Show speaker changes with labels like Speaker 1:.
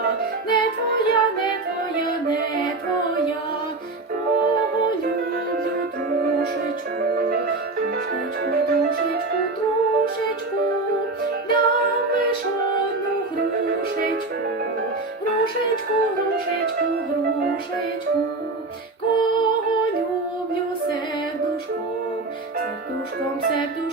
Speaker 1: не твоя, не твоя, не твоя, Богу люблю душечку, душечку, душечку, душечку, дам лиш одну грушечку, грушечку, грушечку, грушечку, кого люблю сердушком, сердушком, сердушком.